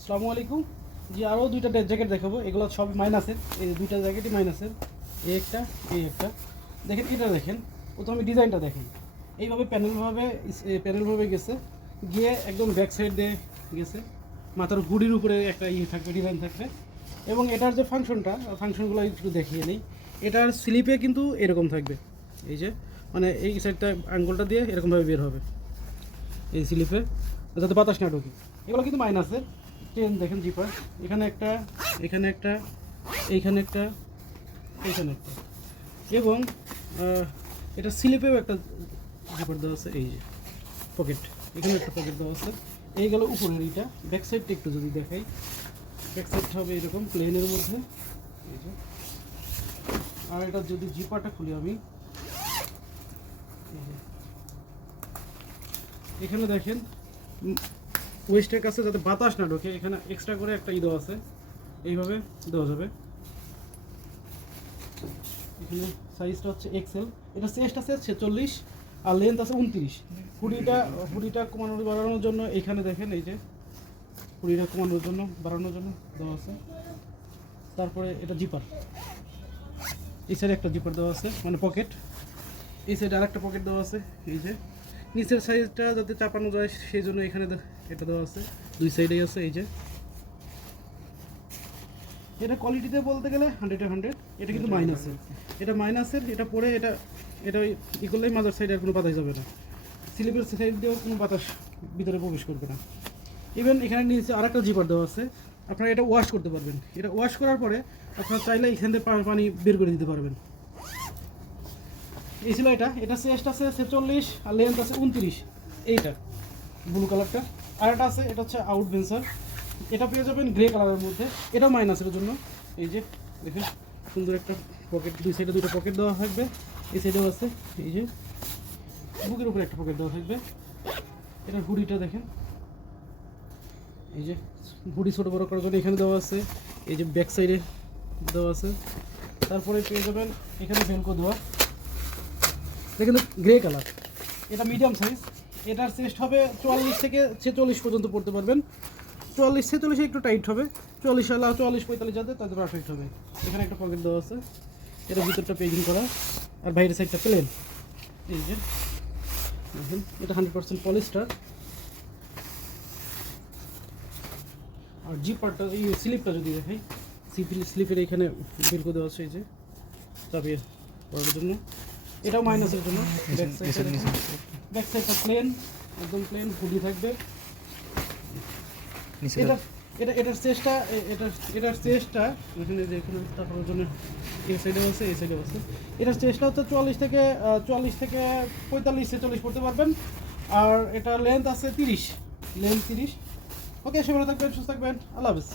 আসসালামু আলাইকুম। জি আরও দুইটা জ্যাকেট দেখাবো। এগুলো সব মাইনাসের এই দুইটা জ্যাকেটই মাইনাসের এই একটা এই একটা। দেখেন, এটা দেখেন। প্রথমে ডিজাইনটা দেখেন। এইভাবে প্যানেলভাবে প্যানেলভাবে গেছে। গিয়ে একদম ব্যাক সাইড দিয়ে গেছে। মাথার গুড়ির উপরে একটা ইয়ে থাকবে ডিজাইন থাকবে। এবং এটার যে ফাংশনটা ফাংশনগুলো একটু দেখিয়ে নিই। এটার স্লিপে কিন্তু এরকম থাকবে। এই যে মানে এই সাইডটা আঙ্গুলটা দিয়ে এরকমভাবে বের হবে। এই স্লিপে, যাতে বাতাস না ঢোকে। এগুলো কিন্তু মাইনাসের চেন দেখেন জিপার এখানে একটা এখানে একটা, এইখানে একটা এইখানে একটা। এবং এটা স্লিপেও একটা জিপার দেওয়া আছে, এই যে পকেট এখানে একটা পকেট দেওয়া আছে। এই গেল উপরের এইটা। ব্যাক সাইডটা একটু যদি দেখাই। ব্যাক সাইডটা হবে এরকম প্লেনের মধ্যে। এই যে। আর এটা যদি জিপারটা খুলি আমি এখানে দেখেন ওয়েস্টের কাছে যাতে বাতাস না ঢোকে, এখানে এক্সট্রা করে একটা ই দেওয়া আছে। এইভাবে দেওয়া যাবে। এখানে সাইজটা হচ্ছে এক্সেল এটা চেস্ট আছে ছেচল্লিশ আর লেন্থ আছে উনত্রিশ। হুডিটা হুডিটা কমানোর বাড়ানোর জন্য এখানে দেখেন এই যে, হুডিটা কমানোর জন্য বাড়ানোর জন্য দেওয়া আছে। তারপরে এটা জিপার এই সাইডে একটা জিপার দেওয়া আছে মানে পকেট এই সাইডে আরেকটা পকেট দেওয়া আছে, এই যে। নিচের সাইজটা যাতে চাপানো যায় সেই জন্য এখানে এটা দেওয়া আছে। দুই সাইডেই আছে এই যে। এটা কোয়ালিটিতে বলতে গেলে হান্ড্রেডে হান্ড্রেড এটা কিন্তু মাইনাসের এটা মাইনাসের এটা পরে এটা এটা ওই ই করলেই মাদার সাইডে আর কোনো বাতাস যাবে না। স্লিপের সাইড দিয়েও কোনো বাতাস ভিতরে প্রবেশ করবে না। ইভেন এখানে নিচে আরেকটা জিপার দেওয়া আছে। আপনারা এটা ওয়াশ করতে পারবেন। এটা ওয়াশ করার পরে আপনারা চাইলে এখান থেকে পানি বের করে দিতে পারবেন। এই ছিল এটা। এটা চেস্ট আছে ছেচল্লিশ আর লেন্থ আছে উনত্রিশ। এইটা ব্লু কালারটা আর একটা আছে, এটা হচ্ছে আউট ভেন্সার এটা পেয়ে যাবেন গ্রে কালারের মধ্যে। এটাও মাইনাসের জন্য। এই যে, দেখেন, সুন্দর একটা পকেট দুই সাইডে দুটো পকেট দেওয়া থাকবে। এই সাইডেও আছে। এই যে, বুকের উপরে একটা পকেট দেওয়া থাকবে। এটার হুডিটা দেখেন। এই যে হুডি ছোটো বড়ো করার জন্য এখানে দেওয়া আছে। এই যে ব্যাক সাইডে দেওয়া আছে। তারপরে পেয়ে যাবেন এখানে বেলকো দেওয়া। দেখেন গ্রে কালার এটা মিডিয়াম সাইজ এটার চেস্ট হবে চুয়াল্লিশ থেকে ছেচল্লিশ পর্যন্ত পড়তে পারবেন। চুয়াল্লিশ, ছেচল্লিশে একটু টাইট হবে। চুয়াল্লিশ আলা চুয়াল্লিশ, পঁয়তাল্লিশ যাতে তাদের পারফেক্ট হবে। এখানে একটা পকেট দেওয়া আছে। এটা ভিতরটা পেজিং করা। আর বাইরের সাইডটা প্লেন এই যে এটা হান্ড্রেড পার্সেন্ট পলিস্টার আর জিপারটা এই স্লিপটা যদি দেখাই স্লিপের এখানে বের করে দেওয়া আছে, এই যে, চাপিয়ে পড়ার জন্য। এটাও মাইনাসের জন্য। ব্যাক সাইড ব্যাক সাইডটা প্লেন একদম প্লেন হুডি থাকবে। এটা এটা এটার চেষ্টা এটার এটার চেষ্টা এখানে যে এখানে তারপরের জন্য এই সাইডে আছে এই সাইডেও আছে এটার চেষ্টা হচ্ছে চুয়াল্লিশ থেকে চুয়াল্লিশ থেকে পঁয়তাল্লিশ ছেচল্লিশ পড়তে পারবেন। আর এটা লেন্থ আছে তিরিশ। লেন্থ তিরিশ। ওকে সে ভালো থাকবেন সুস্থ থাকবেন। আল্লাহ হাফিজ।